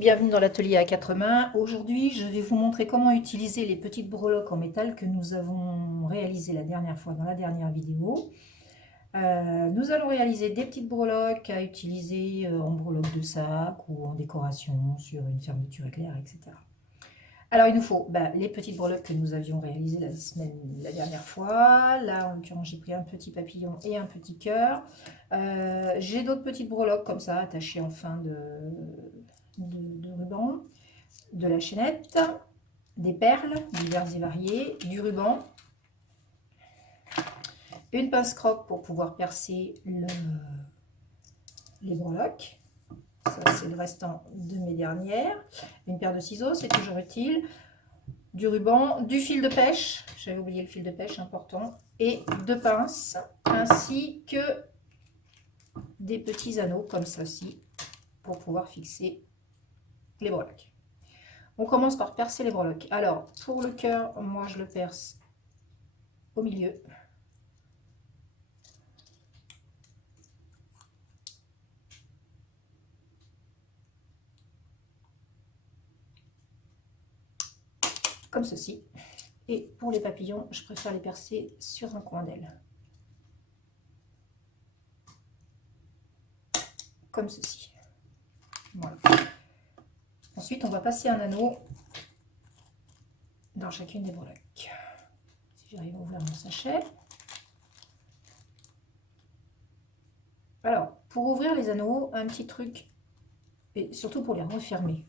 bienvenue dans l'atelier à quatre mains. Aujourd'hui, je vais vous montrer comment utiliser les petites breloques en métal que nous avons réalisées la dernière fois dans la dernière vidéo. Nous allons réaliser des petites breloques à utiliser en breloque de sac ou en décoration sur une fermeture éclair, etc. Alors, il nous faut les petites breloques que nous avions réalisées la dernière fois. Là, en l'occurrence, j'ai pris un petit papillon et un petit cœur. J'ai d'autres petites breloques comme ça, attachées en fin de ruban, de la chaînette, des perles diverses et variées, du ruban, une pince croque pour pouvoir percer les breloques. Ça, c'est le restant de mes dernières. Une paire de ciseaux, c'est toujours utile. Du ruban, du fil de pêche, j'avais oublié le fil de pêche, important, et deux pinces, ainsi que des petits anneaux comme ceci pour pouvoir fixer les breloques. On commence par percer les breloques. Alors, pour le cœur, moi je le perce au milieu. Comme ceci. Et pour les papillons, je préfère les percer sur un coin d'aile. Comme ceci. Voilà. Ensuite, on va passer un anneau dans chacune des breloques. Si j'arrive à ouvrir mon sachet. Alors, pour ouvrir les anneaux, un petit truc, et surtout pour les refermer,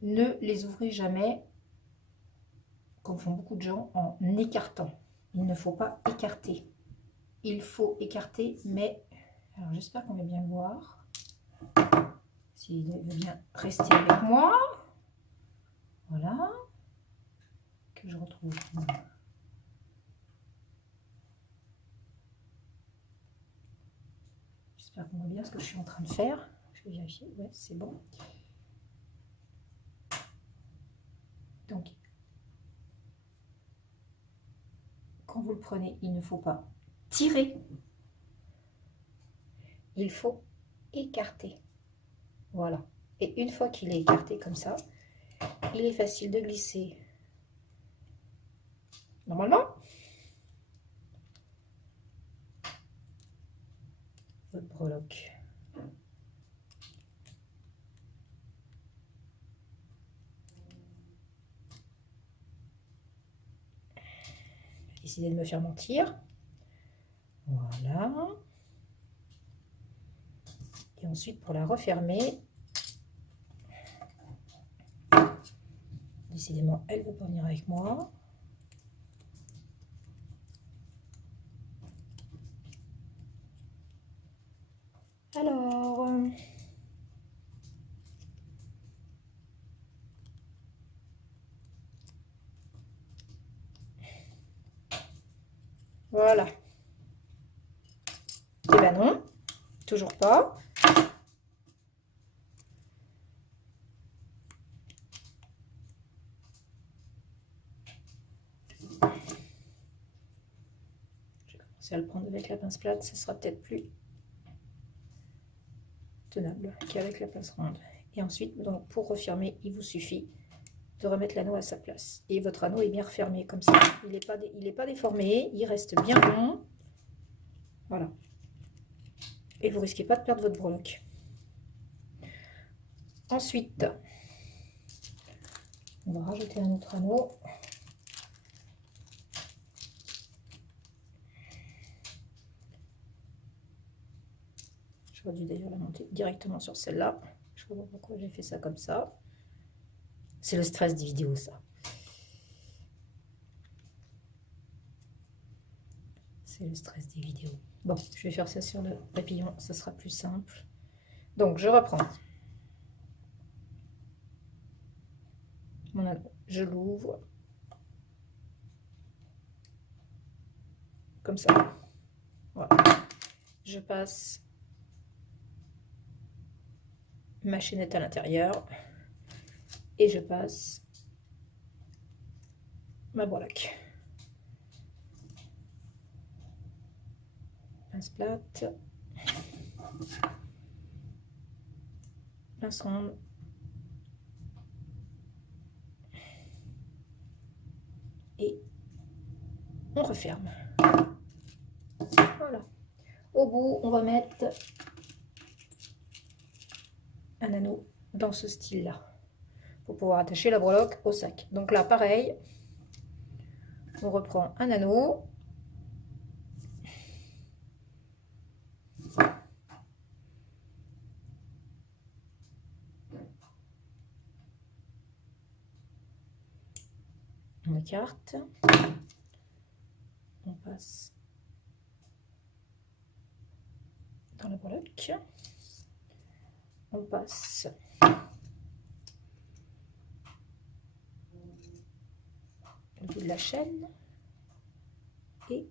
ne les ouvrez jamais, comme font beaucoup de gens, en écartant. Il ne faut pas écarter. Il faut écarter, mais... Alors, j'espère qu'on va bien le voir. S'il veut bien rester avec moi. Voilà. Que je retrouve. J'espère qu'on voit bien ce que je suis en train de faire. Je vais vérifier. Ouais, c'est bon. Donc, quand vous le prenez, il ne faut pas tirer. Il faut écarter. Voilà. Et une fois qu'il est écarté comme ça, il est facile de glisser. Normalement, votre breloque. Décidez de me faire mentir. Voilà. Et ensuite, pour la refermer, décidément, elle ne veut pas venir avec moi. Alors, voilà. Et ben non, toujours pas. Je vais commencer à le prendre avec la pince plate, ça sera peut-être plus tenable qu'avec la pince ronde. Et ensuite, donc, pour refermer, il vous suffit de remettre l'anneau à sa place. Et votre anneau est bien refermé comme ça. Il n'est pas déformé, il reste bien rond. Voilà. Et vous risquez pas de perdre votre breloque. Ensuite, on va rajouter un autre anneau. J'aurais dû d'ailleurs la monter directement sur celle-là. Je ne sais pas pourquoi j'ai fait ça comme ça. C'est le stress des vidéos, ça. C'est le stress des vidéos. Bon, je vais faire ça sur le papillon, ça sera plus simple. Donc, je reprends mon anneau, je l'ouvre comme ça. Voilà. Je passe ma chaînette à l'intérieur et je passe ma breloque. Pince plate, pince ronde et on referme. Voilà. Au bout, on va mettre un anneau dans ce style-là pour pouvoir attacher la breloque au sac. Donc là, pareil, on reprend un anneau. On écarte. On passe dans la breloque. On passe au bout de la chaîne et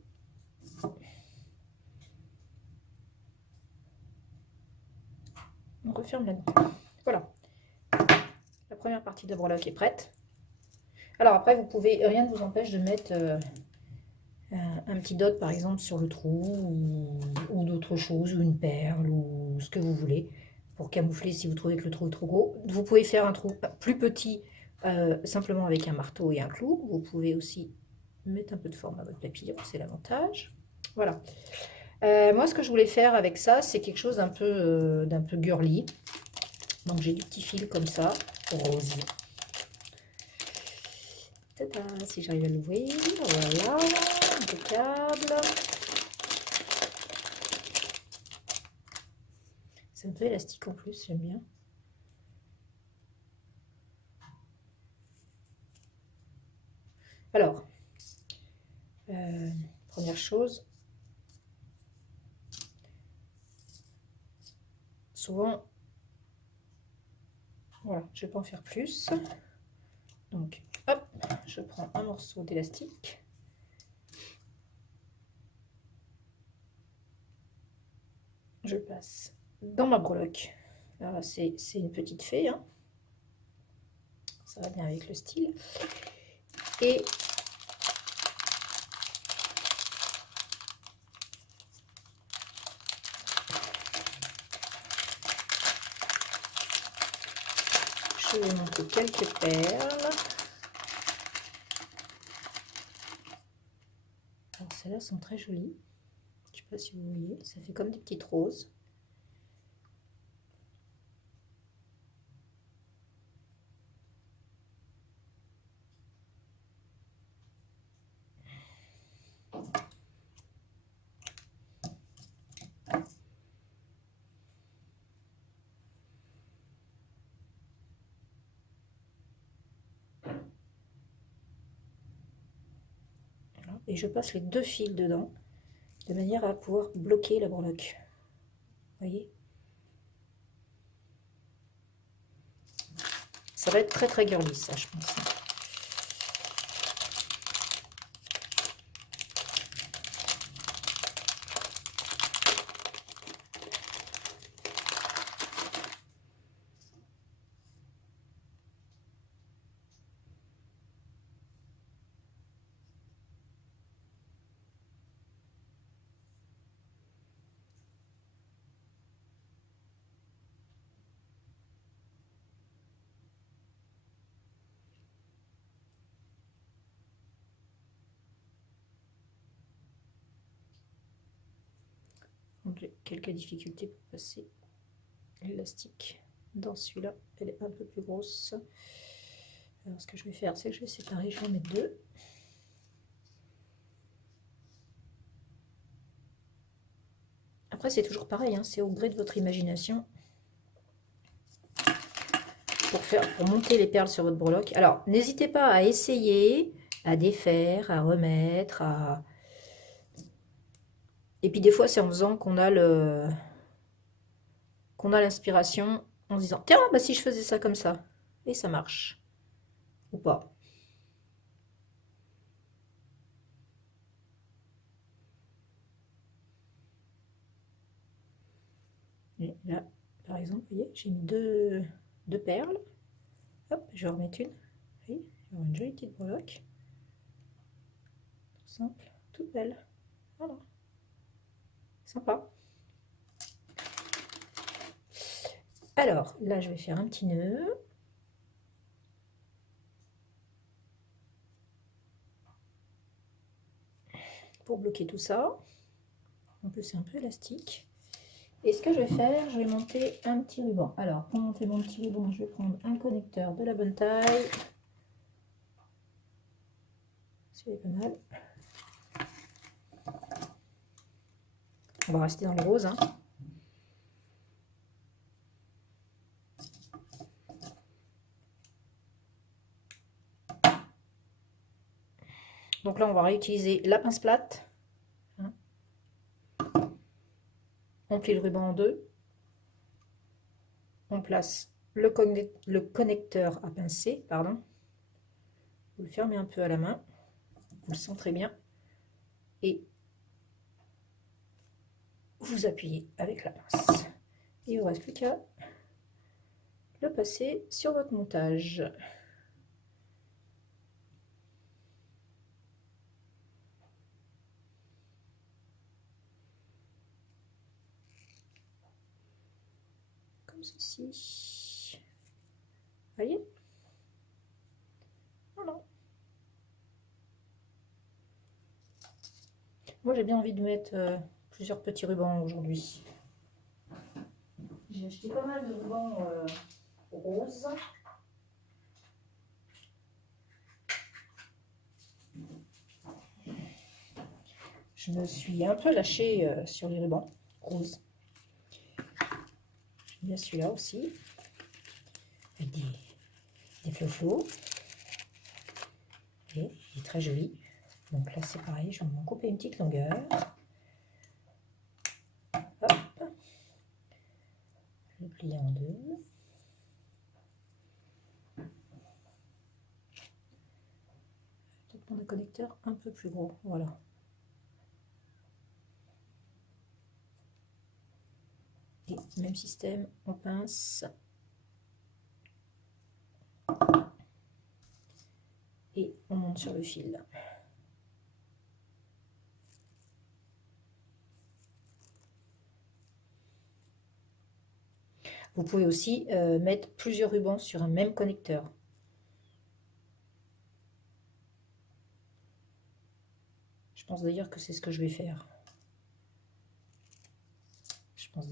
on referme l'anneau. Voilà, la première partie de breloque est prête. Alors après, vous pouvez, rien ne vous empêche de mettre un petit dot par exemple sur le trou ou d'autres choses, ou une perle ou ce que vous voulez pour camoufler si vous trouvez que le trou est trop gros. Vous pouvez faire un trou plus petit simplement avec un marteau et un clou. Vous pouvez aussi mettre un peu de forme à votre papillon, c'est l'avantage. Voilà. Moi, ce que je voulais faire avec ça, c'est quelque chose d'un peu girly. Donc, j'ai du petit fil comme ça, rose. Tada, si j'arrive à l'ouvrir, voilà, impeccable. C'est un peu élastique en plus, j'aime bien. Alors, première chose, souvent, voilà, je ne vais pas en faire plus. Donc, hop, je prends un morceau d'élastique. Je passe dans ma breloque. C'est une petite fée, hein. Ça va bien avec le style. Et je vais monter quelques perles. Alors celles-là sont très jolies. Je ne sais pas si vous voyez, ça fait comme des petites roses. Voilà. Et je passe les deux fils dedans, de manière à pouvoir bloquer la breloque. Vous voyez? Ça va être très très girly, ça, je pense. J'ai quelques difficultés pour passer l'élastique dans celui-là. Elle est un peu plus grosse. Alors ce que je vais faire, c'est que je vais séparer, je vais en mettre deux. Après c'est toujours pareil, hein, c'est au gré de votre imagination pour monter les perles sur votre breloque. Alors n'hésitez pas à essayer, à défaire, à remettre, et puis des fois c'est en faisant qu'on a l'inspiration, en se disant tiens, bah si je faisais ça comme ça, et ça marche ou pas. Et là par exemple, vous voyez, j'ai mis deux perles. Hop, je vais en remettre une. Oui, je vais avoir une jolie petite breloque. Tout simple, toute belle. Voilà. Sympa. Alors, là, je vais faire un petit nœud. pour bloquer tout ça. En plus, c'est un peu élastique. Et ce que je vais faire, je vais monter un petit ruban. Alors, pour monter mon petit ruban, je vais prendre un connecteur de la bonne taille. C'est pas mal. On va rester dans le rose. Hein. Donc là, on va réutiliser la pince plate. On plie le ruban en deux. On place le connecteur à pincer, pardon. Vous le fermez un peu à la main. Vous le centrez bien. Et vous appuyez avec la pince. Il ne vous reste plus qu'à le passer sur votre montage. Comme ceci. Voyez? Voilà. Moi j'ai bien envie de mettre plusieurs petits rubans aujourd'hui. J'ai acheté pas mal de rubans roses. Je me suis un peu lâchée sur les rubans roses. J'aime bien celui-là aussi. Avec des floflos. Et il est très joli. Donc là c'est pareil, je vais m'en couper une petite longueur. Hop. Je vais plier en deux. Peut-être prendre un connecteur un peu plus gros. Voilà. Et même système, on pince. Et on monte sur le fil. Vous pouvez aussi mettre plusieurs rubans sur un même connecteur. Je pense d'ailleurs que c'est ce que je vais faire. Je prends le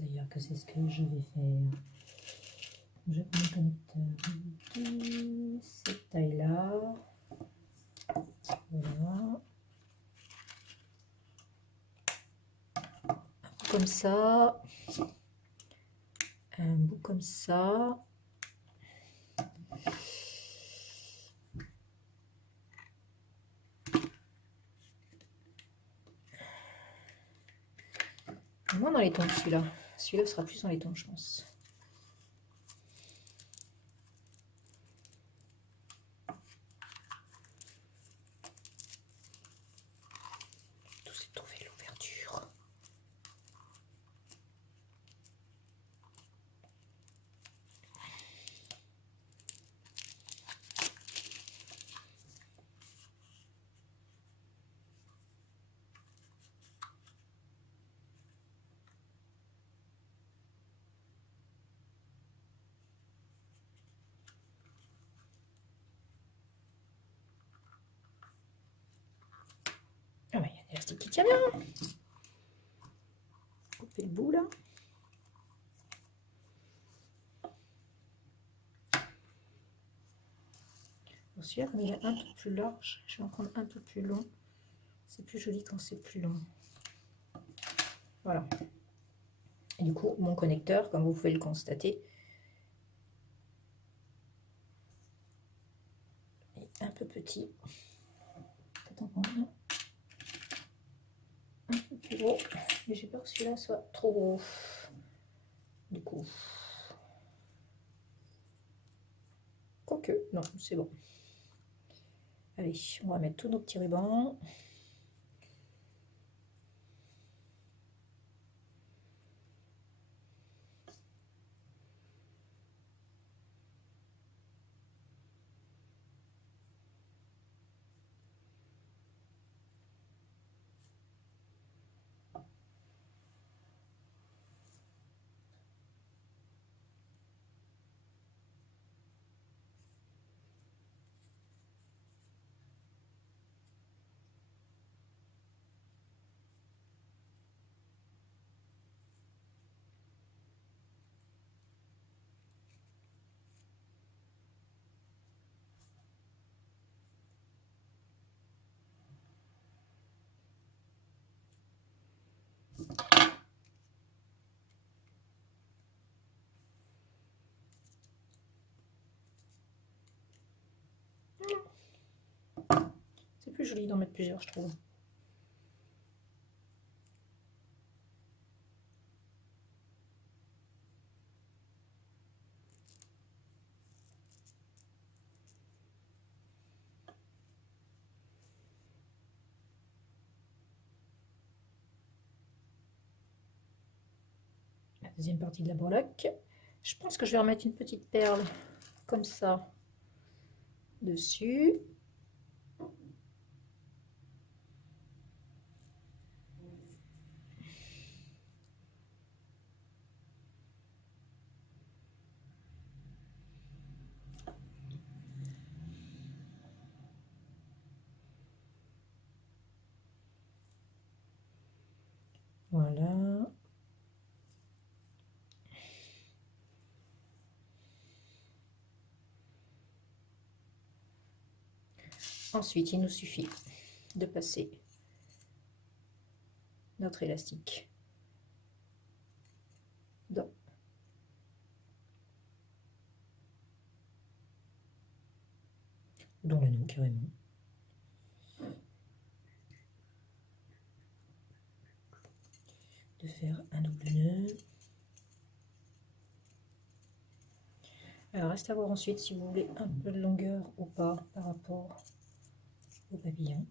connecteur de cette taille-là. Voilà. Un bout comme ça. Un bout comme ça. Moins dans les tons celui-là. Celui-là sera plus dans les tons, je pense. Tout c'est de trouver l'ouverture. Ah bah, il y a l'élastique qui tient bien. Couper le bout là. Bon, celui-là, comme il est un peu plus large, je vais en prendre un peu plus long. C'est plus joli quand c'est plus long. Voilà. Et du coup, mon connecteur, comme vous pouvez le constater, est un peu petit. Peut-être en prendre un peu plus gros. Mais j'ai peur que celui-là soit trop gros. Du coup. Quoique, non, c'est bon. Allez, on va mettre tous nos petits rubans. plus joli d'en mettre plusieurs, je trouve. La deuxième partie de la breloque. Je pense que je vais remettre une petite perle comme ça dessus. Voilà. Ensuite, il nous suffit de passer notre élastique dans l'anneau carrément. De faire un double nœud. Alors, reste à voir ensuite si vous voulez un peu de longueur ou pas par rapport au papillon.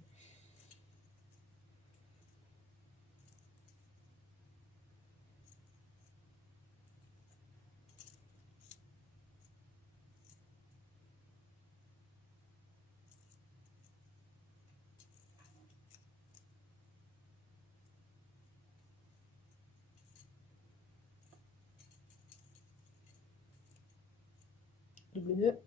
Double nœud.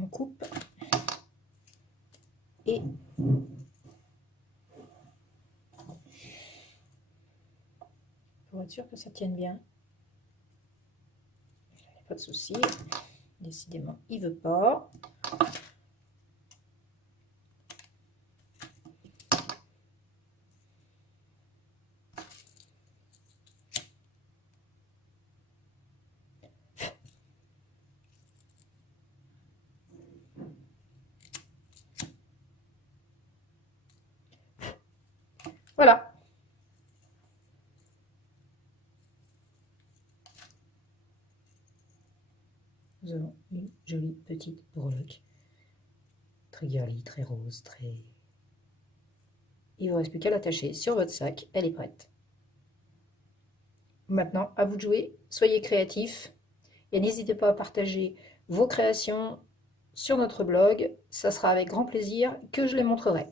On coupe et pour être sûr que ça tienne bien. Pas de souci. Décidément, il veut pas. Voilà. Nous avons une jolie petite breloque. Très girly, très rose, très... Il ne vous reste plus qu'à l'attacher sur votre sac. Elle est prête. Maintenant, à vous de jouer. Soyez créatifs. Et n'hésitez pas à partager vos créations sur notre blog. Ça sera avec grand plaisir que je les montrerai.